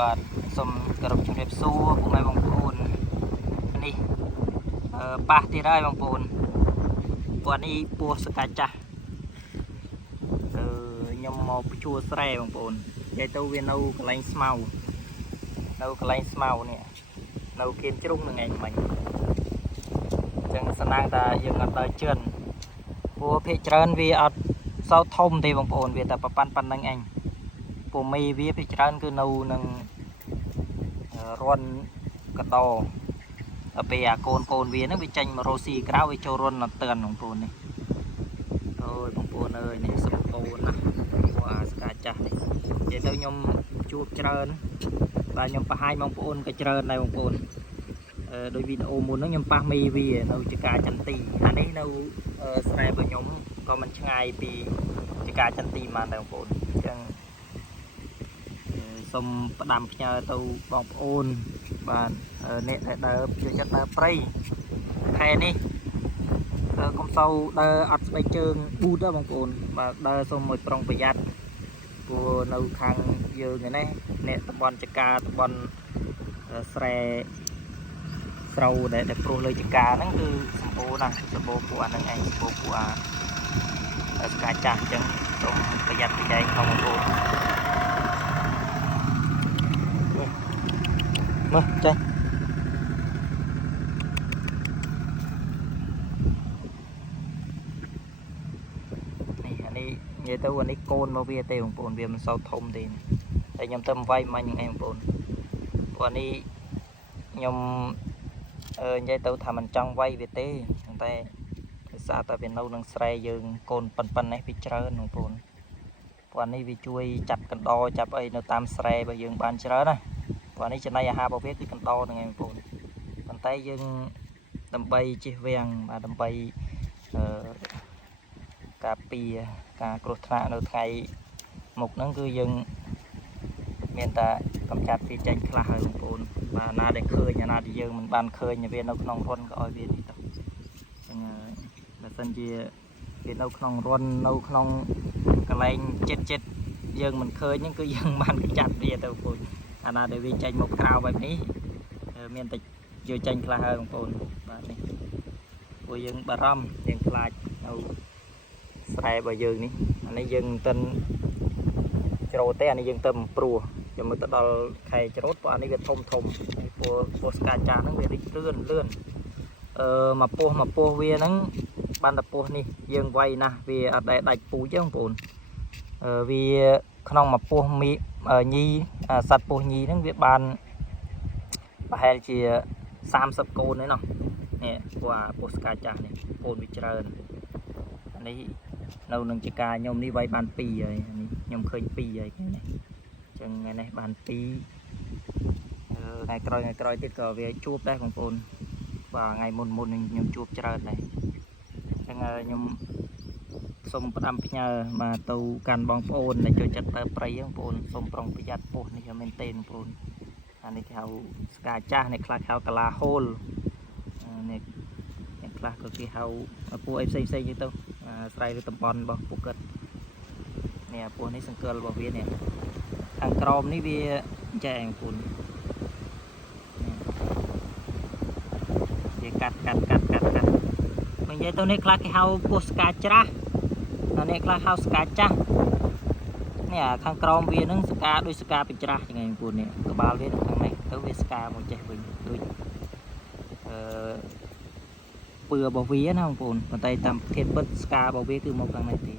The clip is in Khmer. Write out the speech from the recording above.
បាទសូមគោរពជំរាបសួរពុកម៉ែបងប្អូននេះប៉ះទៀតហើយបងប្អូនពួកនេះពោះសកាចាស់ខ្ញុំមកបញ្ជួស្រែបងប្អូននិយាយទៅវានៅកន្លែងស្មៅនេះនៅគៀនជ្រុងនឹងឯងមិញអញ្ចឹងសំណាងតាយើងអត់ទៅជឿនព្រោះភាគច្រើនវាអត់សោធំទេបងប្អូនវាតែប៉ុណ្្នឹងឯងពូមីវាភាគច្រើនគឺនៅនឹងរន់កដោពេលអាកូនវាហ្នឹងវាចេញមករស់ស៊ីក្រៅវាចូលរន់អត់តឿនបងប្អូននេះអូយបងប្អូនអើយនេះសម្បូរណាស់ព្រោះអាស្កាចាស់នេះនិយាយទៅខ្ញុំជួបច្រើនបាទខ្ញុំបង្ហាញបងប្អូនក៏ច្រើនដែរបងប្អូនដោយវីដេអូមុនហ្នឹងខ្ញុំប៉ះមីវានៅចកាចន្ទីអានេះនៅស្រែរបស់ខ្ញុំក៏មិនឆ្ងាយពីចកាចន្ទីប៉ុន្មានដែរបងប្អូនអញ្ចឹងសូមផ្ដាំផ្ញើទៅបងប្អូនបាទអ្នកដែលដើរជួយចិត្តដើរព្រៃខែនេះកុំសូវដើរអត់ស្បែកជើងប៊ូតទេបងប្អូនបាទដើរសូមមួយប្រុងប្រយ័ត្នព្រោះនៅខាងយើងនេះអ្នកតំបន់ចកាតំបន់ស្រែស្រូវដែលព្រោះលើចកាហ្នឹងគឺសម្បូរណាស់សម្បូរពួកអាហ្នឹងឯងសម្បូរពួកអាស្កាចាស់អញ្ចឹងសូមប្រយ័ត្នប្រយែងផងបងប្អូនមើលចេះនេះអានេះនិយាយទៅអានេះកូនមកវាទេបងប្អូនវាមិនសូវធំទេតែខ្ញុំទៅវាយមិញហ្នឹងឯងបងប្អូនព្រោះនេះខ្ញុំនិយាយទៅថាមិនចង់វាយវាទេតែដោយសារតែវានៅនឹងស្រែយើងកូនប៉ុណ្ណេះវាច្រើនបងប្អូនព្រោះនេះវាជួយចាប់កណ្ដោចាប់អីនៅតាមស្រែរបស់យើងបានច្រើនណាព្រោះនេះចំណីអាហាររបស់វាគឺកណ្ដោហ្នឹងឯងបងប្អូនប៉ុន្តែយើងដើម្បីជិះវាំងបាទដើម្បីការពារការគ្រោះថ្នាក់នៅថ្ងៃមុខហ្នឹងគឺយើងមានតែកម្ចាត់វាចេញខ្លះហើយបងប្អូនបាទណាដែលឃើញណាដែលយើងមិនបានឃើញវានៅក្នុងរុនក៏ឲ្យវានេះទៅអញ្ចឹងបើសិនជាវានៅក្នុងរុននៅក្នុងកន្លែងចិត្តយើងមិនឃើញហ្នឹងគឺយើងបានកម្ចាត់វាទៅបងប្អូនអាណាដែលវាចេញមកក្រៅបែបនេះមានតែយកចេញខ្លះហើយបងប្អូនបាទនេះព្រោះយើងបារម្ភយើងខ្លាចនៅស្រែរបស់យើងនេះអានេះយើងមិនទាន់ច្រូតទេអានេះយើងទៅព្រោះចាំមើលទៅដល់ខែច្រូតព្រោះអានេះវាធំព្រោះស្កាចាស់ហ្នឹងវារីកលឿនមកពោះវាហ្នឹងបានតែពោះនេះយើងវាយណាស់វាអត់ដែលដាច់ពូជទេបងប្អូនវាក្នុងមកពោះញីសត្វពោះញីហ្នឹងវាបានប្រហែលជា30កូនទេណោះនេះព្រោះអាពោះស្កាចាស់នេះកូនវាច្រើនអានេះនៅនឹងចកាខ្ញុំនេះវាយបាន2ហើយនេះខ្ញុំឃើញ2ហើយថ្ងៃនេះអញ្ចឹងថ្ងៃនេះបាន2ថ្ងៃក្រោយទៀតក៏វាជួបដែរបងប្អូនបាទថ្ងៃមុនខ្ញុំជួបច្រើនដែរអញ្ចឹងខ្ញុំសូមផ្ដាំផ្ញើបាទទៅកាន់បងប្អូនដែលចូលចិត្តដើរព្រៃបងប្អូនសូមប្រុងប្រយ័ត្នពោះនេះមែនទេបងប្អូនអានេះគេហៅស្កាចាស់នេះខ្លះហៅកាឡាហូលនេះខ្លះក៏គេហៅពួកអីផ្សេងៗទៅស្រ័យលើតំបន់របស់ពួកគាត់នេះពួកនេះសង្កលរបស់វានេះខាងក្រោមនេះវាចែងបងប្អូនវាកាត់មកនិយាយទៅនេះខ្លះគេហៅពោះស្កាច្រាស់នេះខ្លះហៅស្កាចាស់នេះអាខាងក្រោមវានឹងស្កាដូចស្កាបច្រាស់យ៉ាងហ្នឹងបងប្អូននេះក្បាលវានៅខាងនេះទៅវាស្កាមកចេះវិញដូចពឿរបស់វាណាបងប្អូនប៉ុន្តែតាមធាតុពិតស្ការបស់វាគឺមកខាងនេះទេ